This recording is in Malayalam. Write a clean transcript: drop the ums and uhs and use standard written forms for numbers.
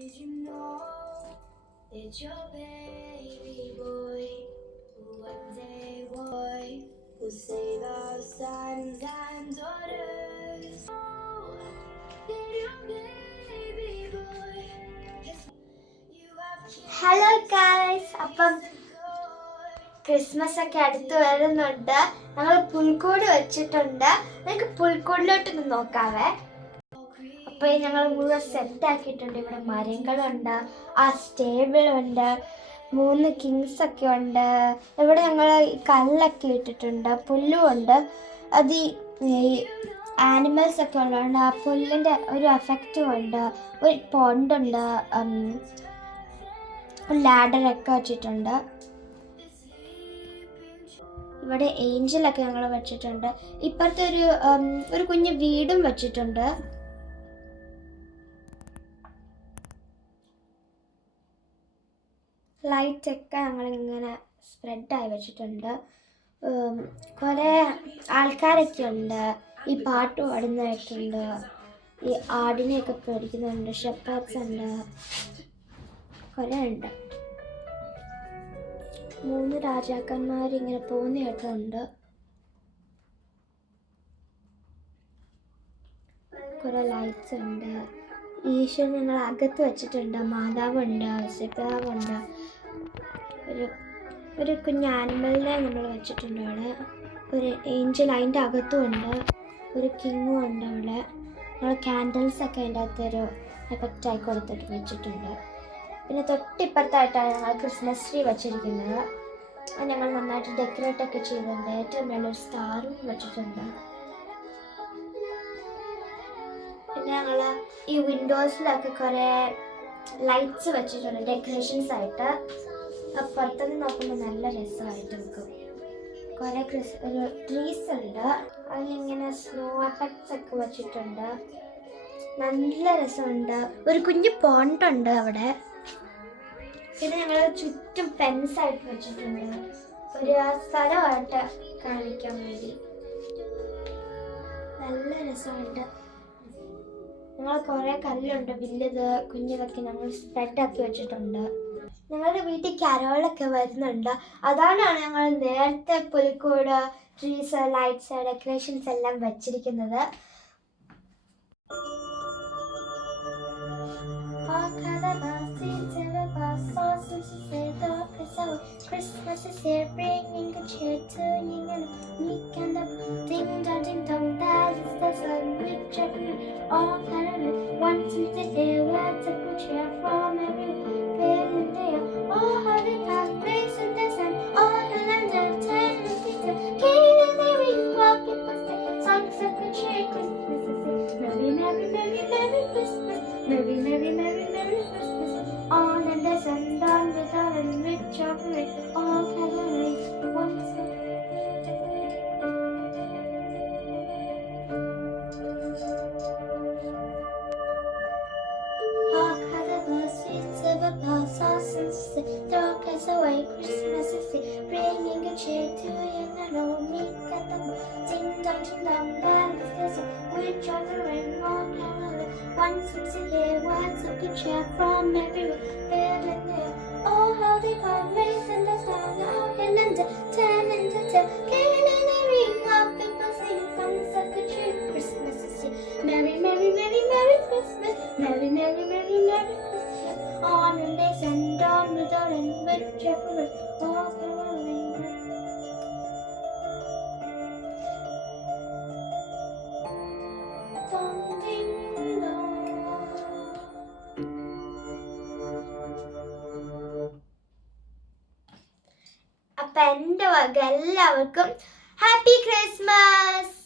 Did you know that your baby boy will one day will save our sons and daughters? Oh, that your baby boy you have hello guys, അപ്പം ക്രിസ്മസ് ഒക്കെ അടുത്ത് വരുന്നുണ്ട്. ഞങ്ങൾ പുൽക്കൂട് വെച്ചിട്ടുണ്ട്. നമുക്ക് പുൽക്കൂടിലോട്ട് നോക്കാവേ. അപ്പൊ ഞങ്ങൾ മുഴുവൻ സെറ്റ് ആക്കിയിട്ടുണ്ട്. ഇവിടെ മരങ്ങളുണ്ട്, ആ സ്റ്റേബിൾ ഉണ്ട്, 3 കിങ്സ് ഒക്കെ ഉണ്ട്. ഇവിടെ ഞങ്ങൾ കല്ലൊക്കെ ഇട്ടിട്ടുണ്ട്, പുല്ലുമുണ്ട്. അത് ഈ ആനിമൽസ് ഒക്കെ ഉള്ളതുകൊണ്ട് ആ പുല്ലിൻ്റെ ഒരു എഫക്റ്റും ഉണ്ട്. ഒരു പോണ്ടുണ്ട്, ലാഡറൊക്കെ വെച്ചിട്ടുണ്ട്. ഇവിടെ ഏഞ്ചലൊക്കെ ഞങ്ങൾ വെച്ചിട്ടുണ്ട്. ഇപ്പുറത്തെ ഒരു കുഞ്ഞു വീടും വെച്ചിട്ടുണ്ട്. ലൈറ്റൊക്കെ ഞങ്ങളിങ്ങനെ സ്പ്രെഡായി വെച്ചിട്ടുണ്ട്. കുറേ ആൾക്കാരൊക്കെ ഉണ്ട്. ഈ പാട്ട് പാടുന്നതൊക്കെ ഉണ്ട്. ഈ ആടിനെയൊക്കെ പേടിക്കുന്നുണ്ട്. ഷെപ്പേർഡ്സ് ഉണ്ട്, കുറേ ഉണ്ട്. 3 രാജാക്കന്മാരിങ്ങനെ പോകുന്നതായിട്ടുണ്ട്. കുറേ ലൈറ്റ്സ് ഉണ്ട്. ഈശ്വരൻ ഞങ്ങൾ അകത്ത് വെച്ചിട്ടുണ്ട്. മാതാവുണ്ട്, ഔസേപ്പിതാവുണ്ട്, ഒരു കുഞ്ഞ് ആനിമലിനെ നമ്മൾ വെച്ചിട്ടുണ്ട്. അവിടെ ഒരു ഏഞ്ചൽ അതിൻ്റെ അകത്തും ഉണ്ട്. ഒരു കിങ്ങും ഉണ്ട്. അവിടെ നമ്മൾ ക്യാൻഡിൽസൊക്കെ അതിൻ്റെ അകത്തൊരു എഫക്റ്റായി കൊടുത്തിട്ട് വെച്ചിട്ടുണ്ട്. പിന്നെ തൊട്ടിപ്പുറത്തായിട്ടാണ് ഞങ്ങൾ ക്രിസ്മസ് ട്രീ വെച്ചിരിക്കുന്നത്. അത് ഞങ്ങൾ നന്നായിട്ട് ഡെക്കറേറ്റ് ഒക്കെ ചെയ്തിട്ടുണ്ട്. ഏറ്റവും നല്ലൊരു സ്റ്റാറും വെച്ചിട്ടുണ്ട്. പിന്നെ ഞങ്ങൾ ഈ വിൻഡോസിലൊക്കെ കുറേ ലൈറ്റ്സ് വെച്ചിട്ടുണ്ട് ഡെക്കറേഷൻസ് ആയിട്ട്. പുറത്തുനിന്ന് നോക്കുമ്പോൾ നല്ല രസമായിട്ട് നിൽക്കും. കുറേ ഒരു ട്രീസ് ഉണ്ട്. അതിലിങ്ങനെ സ്നോ എഫക്ട്സ് ഒക്കെ വെച്ചിട്ടുണ്ട്. നല്ല രസമുണ്ട്. ഒരു കുഞ്ഞു പോണ്ടുണ്ട് അവിടെ. പിന്നെ ഞങ്ങൾ ചുറ്റും ഫെൻസായിട്ട് വെച്ചിട്ടുണ്ട്, ഒരു സ്ഥലമായിട്ട് കാണിക്കാൻ വേണ്ടി. നല്ല രസമുണ്ട്. ഞങ്ങൾ കുറേ കല്ലുണ്ട്, വലുത് കുഞ്ഞതൊക്കെ ഞങ്ങൾ സ്പ്രെഡാക്കി വെച്ചിട്ടുണ്ട്. ഞങ്ങളുടെ വീട്ടിൽ കരോളൊക്കെ വരുന്നുണ്ട്. അതാണ് ഞങ്ങൾ നേരത്തെ പുൽക്കൂട്, ട്രീസ്, ലൈറ്റ്സ്, ഡെക്കറേഷൻസ് എല്ലാം വെച്ചിരിക്കുന്നത്. Christmas is here, bringing good cheer to you and me and the ding dong, that is the sun which every all kind of once in the day, what's a good cheer from every feeling there. Oh, how the past breaks in the sun, all the lands are turning to pizza, killing the reef, walking past the songs of good cheer. Christmas is here, merry, merry, merry, merry Christmas, merry, merry, merry, merry Christmas. On and the sun, down the dawn, and rich of it, all gathering once again. Hark how the bells, sweet silver bells, all since the dark has away. Christmas is here, bringing good cheer to you and all. Meek and the ding dong, that is the song which gathering all gathering once again. Once of good cheer from everywhere, feeling there. Oh, how they come, raising the sun, out in London, turning to tell, killing the ring, how people sing songs of good cheer. Christmas is here, merry, merry, merry, merry Christmas, merry, merry, merry, merry Christmas. On and they send down the door and with everywhere, all caroling. Dong, ding, dong. അപ്പം എൻ്റെ വക എല്ലാവർക്കും ഹാപ്പി ക്രിസ്മസ്.